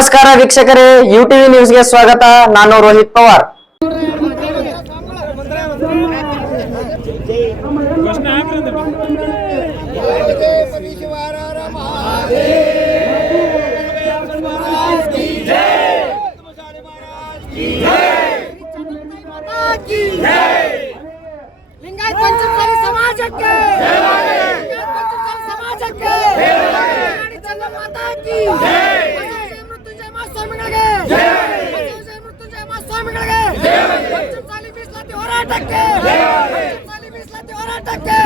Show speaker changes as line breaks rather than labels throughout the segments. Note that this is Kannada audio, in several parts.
ನಮಸ್ಕಾರ ವೀಕ್ಷಕರೇ ಯು ಟಿವಿ ನ್ಯೂಸ್ಗೆ ಸ್ವಾಗತ ನಾನು ರೋಹಿತ್ ಪವಾರ್
ಲಿಂಗಾಯತ್ ಪಂಚಮಸಾಲಿ ಸಮಾಜಕ್ಕೆ ಲಿಂಗಾಯತ್ ಪಂಚಮಸಾಲಿ ಸಮಾಜಕ್ಕೆ ಹೋರಾಟಕ್ಕೆ. ಹೋರಾಟಕ್ಕೆ.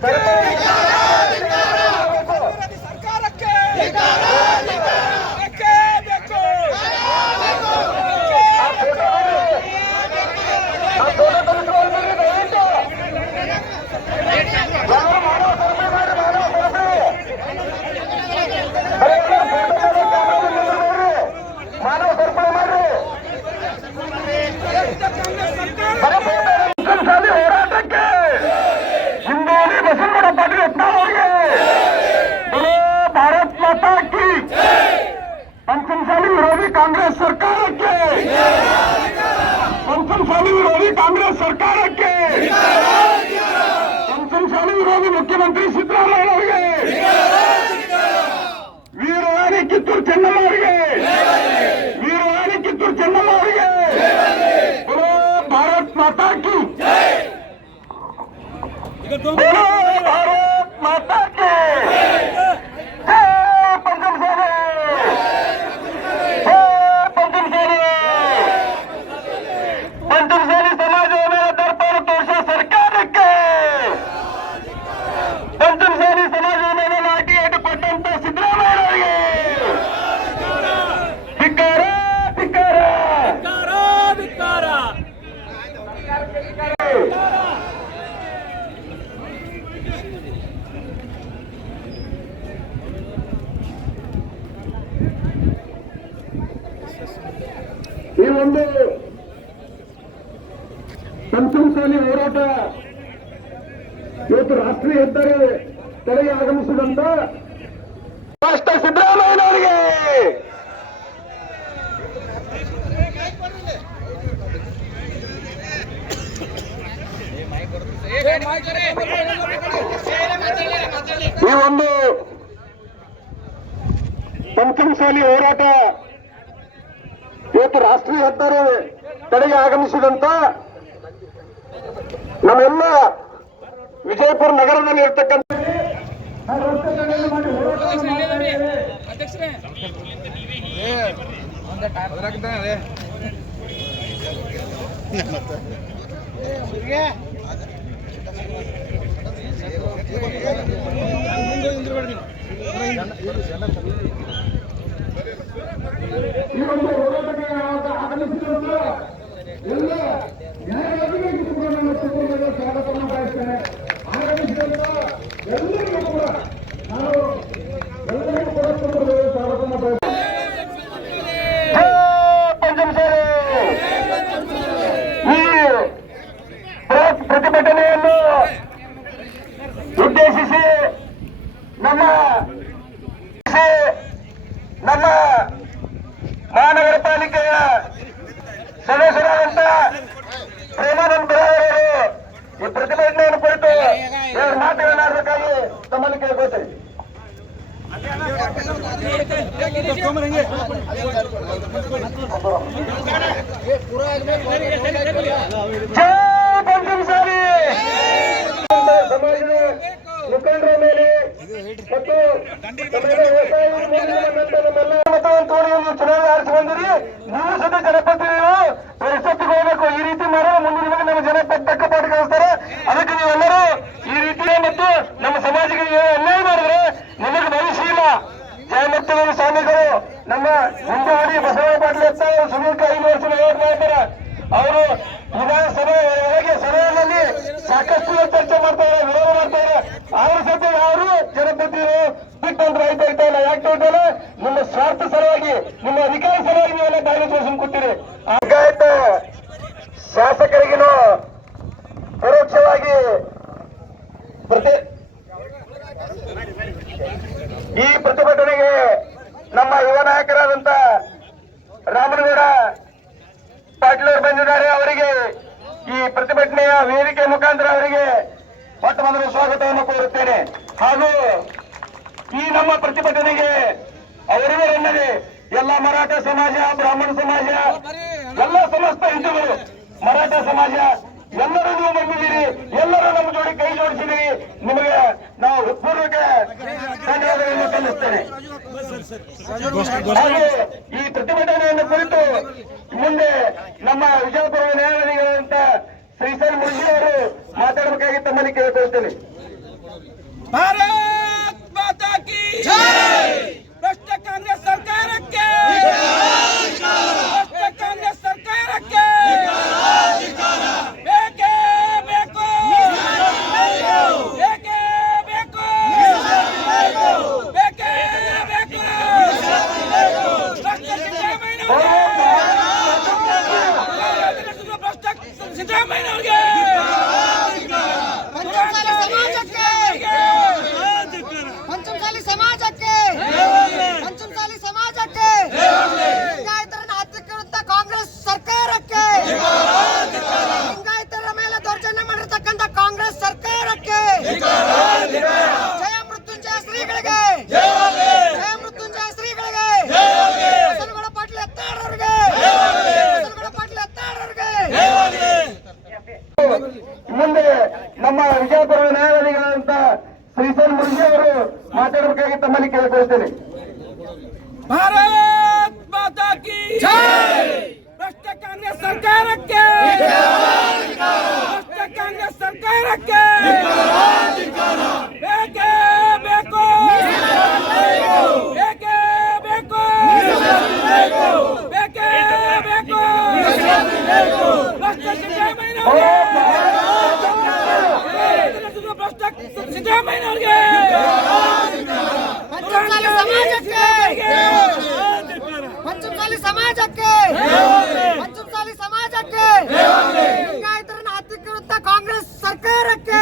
ಸರ್ಕಾರಕ್ಕೆ ವಿರೋಧಿ ಸರ್ಕಾರಕ್ಕೆ ಬೇಕೇ ಬೇಕು
ಶಾಲೆ ಹೋರಾಟಕ್ಕೆ ಹಿಂದೂರಿ ಬಸವಗೌಡ ಪಾಟೀಲ್ ಯತ್ನಾಳ್ ಅವರಿಗೆ ಬರೋ ಭಾರತ್ ಮಾತಾ ಕಿ ಪಂಚಮಸಾಲಿ ವಿರೋಧಿ ಕಾಂಗ್ರೆಸ್ ಸರ್ಕಾರಕ್ಕೆ ಪಂಚಮಸಾಲಿ ವಿರೋಧಿ ಕಾಂಗ್ರೆಸ್ ಸರ್ಕಾರಕ್ಕೆ ಪಂಚಮಸಾಲಿ ವಿರೋಧಿ ಮುಖ್ಯಮಂತ್ರಿ ಸಿದ್ದರಾಮಯ್ಯ ಅವರಿಗೆ. ವೀರವಾಣಿ ಕಿತ್ತೂರು ಚೆನ್ನಮ್ಮ ಅವರಿಗೆ. ವೀರವಾಣಿ ಕಿತ್ತೂರು ಚೆನ್ನಮ್ಮ ಅವರಿಗೆ. ಭಾರತ್ ಮಾತಾ ಕಿ. ಭಾರತ್ ಮಾತಾ ಕಿ. ಒಂದು ಪಂಚಮಸಾಲಿ ಹೋರಾಟ ಇವತ್ತು ರಾಷ್ಟ್ರೀಯ ಹೆದ್ದಾರಿ ತಡೆಗೆ ಆಗಮಿಸಿದಂತ ರಾಷ್ಟ್ರ ಸಿದ್ದರಾಮಯ್ಯನವರಿಗೆ! ಈ ಒಂದು ಪಂಚಮಸಾಲಿ ಹೋರಾಟ ಇವತ್ತು ರಾಷ್ಟ್ರೀಯ ಹೆದ್ದಾರಿ ಕಡೆಗೆ ಆಗಮಿಸಿದಂತ ನಮ್ಮೆಲ್ಲ ವಿಜಯಪುರ ನಗರದಲ್ಲಿ ಇರ್ತಕ್ಕಂಥ ಈ ಒಂದು ಹೋರಾಟಕ್ಕೆ ಪ್ರತಿಭಟನೆಯನ್ನು ಉದ್ದೇಶಿಸಿ ನಮ್ಮ ಮಹಾನಗರ ಪಾಲಿಕೆಯ ಸದಸ್ಯರಾದಂತ ಪ್ರೇಮಾನಂದ ಬಿರಾವರು ಈ ಪ್ರತಿಭಟನೆಯನ್ನು ಕುರಿತು ಎರಡು ಮಾತುಗಳನ್ನಾಡಬೇಕಾಗಿ ತಮ್ಮಲ್ಲಿ ಕೇಳ್ಕೊಳ್ತೇವೆ ಜೈ ಪಂಚಮಸಾಲಿ ಸಮಾಜದ ಮುಖಂಡರ ಮೇಲೆ ಮತ್ತು ವ್ಯವಸಾಯ ನಮ್ಮೆಲ್ಲ ಮತವನ್ನು ತೋರಿ ಒಂದು ಚುನಾವಣೆ ಆರಿಸಿ ಬಂದಿರಿ ನೀವು ಸದ್ಯ ಮಾಡಿ ನಿಮ್ಮ ಅಧಿಕಾರ ಸಭೆಯಲ್ಲಿ ನೀವೆಲ್ಲ ಬಾಯಿಗೆ ತೋರಿಸ್ಕೊಡ್ತೀರಿ ಲಿಂಗಾಯತ ಶಾಸಕರಿಗೂ ಪರೋಕ್ಷವಾಗಿ ಪ್ರತಿ ಈ ಪ್ರತಿಭಟನೆಗೆ ನಮ್ಮ ಯುವ ನಾಯಕರಾದಂತ ರಾಮನಗೌಡ ಪಾಟೀಲ್ ಬಂದಿದ್ದಾರೆ. ಅವರಿಗೆ ಈ ಪ್ರತಿಭಟನೆಯ ವೇದಿಕೆ ಮುಖಾಂತರ ಅವರಿಗೆ ಮೊದಲು ಸ್ವಾಗತವನ್ನು ಕೋರುತ್ತೇನೆ. ಹಾಗೂ ಈ ನಮ್ಮ ಪ್ರತಿಭಟನೆಗೆ ಅವರಿವರೆನ್ನದೇ ಎಲ್ಲ ಮರಾಠ ಸಮಾಜ ಬ್ರಾಹ್ಮಣ ಸಮಾಜ ಎಲ್ಲ ಸಮಸ್ತ ಹಿಂದೂಗಳು ಮರಾಠ ಸಮಾಜ ಎಲ್ಲರೂ ನೀವು ಬಂದಿದ್ದೀರಿ ಎಲ್ಲರೂ ನಮ್ಮ ಜೋಡಿ ಕೈ ಜೋಡಿಸಿದ್ದೀರಿ. ನಿಮಗೆ ನಾವು ಹೃತ್ಪೂರ್ವಕ ಧನ್ಯವಾದಗಳನ್ನು ಸಲ್ಲಿಸ್ತೇನೆ. ಹಾಗೆ ಈ ಪ್ರತಿಭಟನೆಯನ್ನು ಕುರಿತು ಮುಂದೆ ನಮ್ಮ ವಿಜಯಪುರ ನ್ಯಾಯಾಲಯಗಳಂತ ಶ್ರೀ ಸರ್ ಮುರ್ಜಿ ಅವರು ಮಾತಾಡಬೇಕಾಗಿ ತಮ್ಮಲ್ಲಿ ಕೇಳಿಕೊಳ್ತೇನೆ.
ಭಾರತ್ ಮಾತಾ ಕಿ ಭ್ರಷ್ಟ ಕಾಂಗ್ರೆಸ್ ಸರ್ಕಾರಕ್ಕೆ ಭ್ರಷ್ಟ ಕಾಂಗ್ರೆಸ್ ಸರ್ಕಾರಕ್ಕೆ ಬೇಕೇ ಬೇಕು ಬೇಕೇ ಬೇಕು ಬೇಕೇ ಬೇಕು ಭ್ರಷ್ಟ ಸಿದ್ದರಾಮಯ್ಯನವರಿಗೆ ಭ್ರಷ್ಟ ಸಿದ್ದರಾಮಯ್ಯನವರಿಗೆ
ಪಂಚಮಸಾಲಿ ಸಮಾಜಕ್ಕೆ ಪಂಚಮಸಾಲಿ ಸಮಾಜಕ್ಕೆ ಪಂಚಮಸಾಲಿ ಸಮಾಜಕ್ಕೆ ಲಿಂಗಾಯತರನ್ನ ಹತ್ತಿಕ್ಕಿರುತ್ತ ಕಾಂಗ್ರೆಸ್ ಸರ್ಕಾರಕ್ಕೆ ಲಿಂಗಾಯತರ ಮೇಲೆ ದೌರ್ಜನ್ಯ ಮಾಡಿರ್ತಕ್ಕಂಥ ಕಾಂಗ್ರೆಸ್ ಸರ್ಕಾರಕ್ಕೆ ಜಯ ಮೃತ್ಯುಂಜಯ ಶ್ರೀಗಳಿಗೆ ಜಯ ಮೃತ್ಯುಂಜಯ ಶ್ರೀಗಳಿಗೆ ಬಸವನಗೌಡ ಪಾಟೀಲ್ ಎತ್ತಾಡೋರಿಗೆ ಬಸವನಗೌಡ ಪಾಟೀಲ್ ಎತ್ತಾಡೋರಿಗೆ
ಮುಂದೆ ನಮ್ಮ ವಿಜಯಪುರ ನ್ಯಾಯಾಧೀಶರಾದಂತ ಶ್ರೀಸಲ್ ಮುರ್ಜಿ ಅವರು ಮಾತಾಡಬೇಕಾಗಿ ತಮ್ಮಲ್ಲಿ ಕೇಳಿಕೊಳ್ತೇನೆ.
ಭಾರತ್ ಮಾತಾ ಕಿ ಭ್ರಷ್ಟ ಕಾಂಗ್ರೆಸ್ ಸರ್ಕಾರಕ್ಕೆ! ಭ್ರಷ್ಟ ಕಾಂಗ್ರೆಸ್ ಸರ್ಕಾರಕ್ಕೆ ಬೇಕೇ ಬೇಕು ಬೇಕೇ ಬೇಕು ಬೇಕೇ ಬೇಕು ಭ್ರಷ್ಟ ಸಿದ್ದರಾಮಯ್ಯನವರಿಗೆ ಭ್ರಷ್ಟ ಸಿದ್ದರಾಮಯ್ಯನವರಿಗೆ
ಪಂಚಮಸಾಲಿ ಸಮಾಜಕ್ಕೆ ಪಂಚಮಸಾಲಿ ಸಮಾಜಕ್ಕೆ ಪಂಚಮಸಾಲಿ ಸಮಾಜಕ್ಕೆ ಲಿಂಗಾಯತರನ್ನ ಹತ್ತಿಕ್ಕಿರುತ್ತ ಕಾಂಗ್ರೆಸ್ ಸರ್ಕಾರಕ್ಕೆ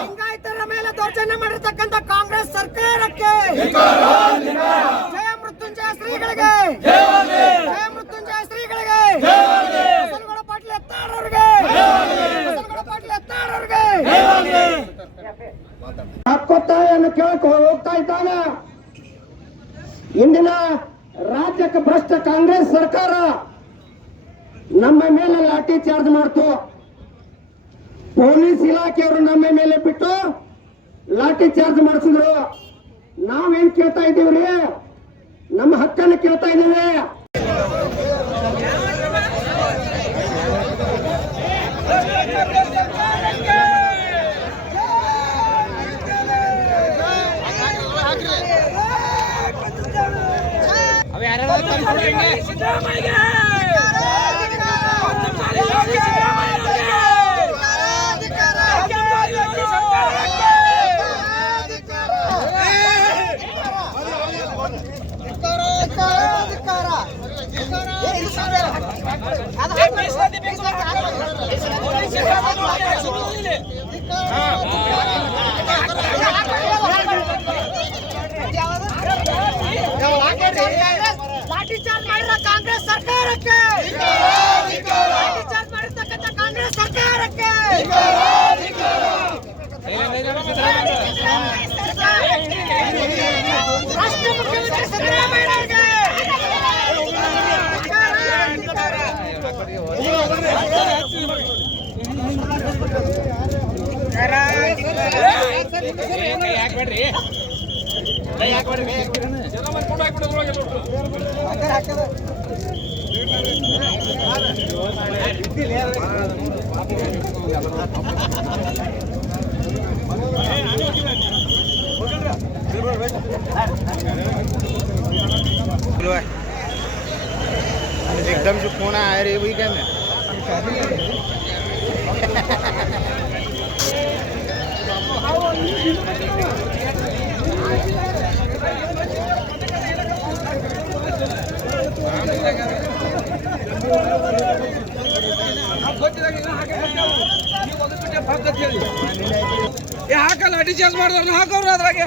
ಲಿಂಗಾಯತರ ಮೇಲೆ ದೌರ್ಜನ್ಯ ಮಾಡಿರ್ತಕ್ಕಂಥ ಕಾಂಗ್ರೆಸ್ ಸರ್ಕಾರಕ್ಕೆ
ಹೋಗ್ತಾ ಇದ್ದಾನೆ. ಇಂದಿನ ರಾಜ್ಯಕ್ಕೆ ಭ್ರಷ್ಟ ಕಾಂಗ್ರೆಸ್ ಸರ್ಕಾರ ನಮ್ಮ ಮೇಲೆ ಲಾಠಿ ಚಾರ್ಜ್ ಮಾಡ್ತು. ಪೊಲೀಸ್ ಇಲಾಖೆಯವರು ನಮ್ಮ ಮೇಲೆ ಬಿಟ್ಟು ಲಾಠಿ ಚಾರ್ಜ್ ಮಾಡಿಸಿದ್ರು. ನಾವೇನ್ ಕೇಳ್ತಾ ಇದ್ದೀವ್ರಿ? ನಮ್ಮ ಹಕ್ಕನ್ನು ಕೇಳ್ತಾ ಇದ್ದೀವಿ.
હા.
एकदम से फ़ोन आया रे वही क्या
ಏ ಹಾಕ ಮಾಡಿದ್ರೆ ಹಾಕೋರು ಅದ್ರಾಗೆ.